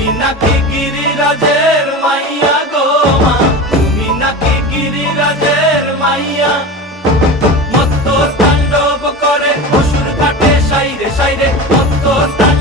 তুমি নাকি গিরিরাজের মাইয়া গো মা, তুমি নাকি গিরিরাজের মাইয়া। মত্ত তাণ্ডব করে অসুর কাটে সাইরে সাইরে, মত্ত তাণ্ডব